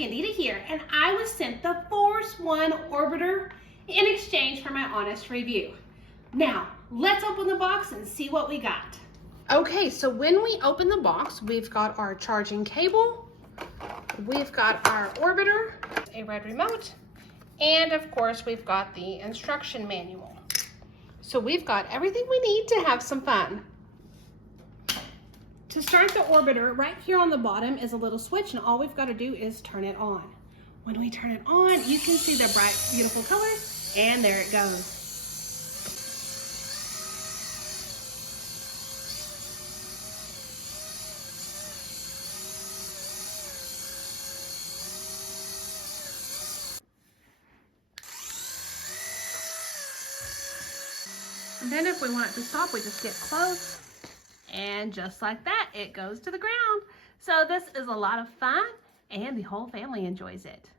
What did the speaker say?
Candida here, and I was sent the Force1 Orbiter in exchange for my honest review. Now, let's open the box and see what we got. Okay, so when we open the box, we've got our charging cable, we've got our orbiter, a red remote, and of course we've got the instruction manual. So we've got everything we need to have some fun. To start the orbiter, right here on the bottom is a little switch, and all we've got to do is turn it on. When we turn it on, you can see the bright, beautiful colors, and there it goes. And then if we want it to stop, we just get close. And just like that, it goes to the ground. So this is a lot of fun, and the whole family enjoys it.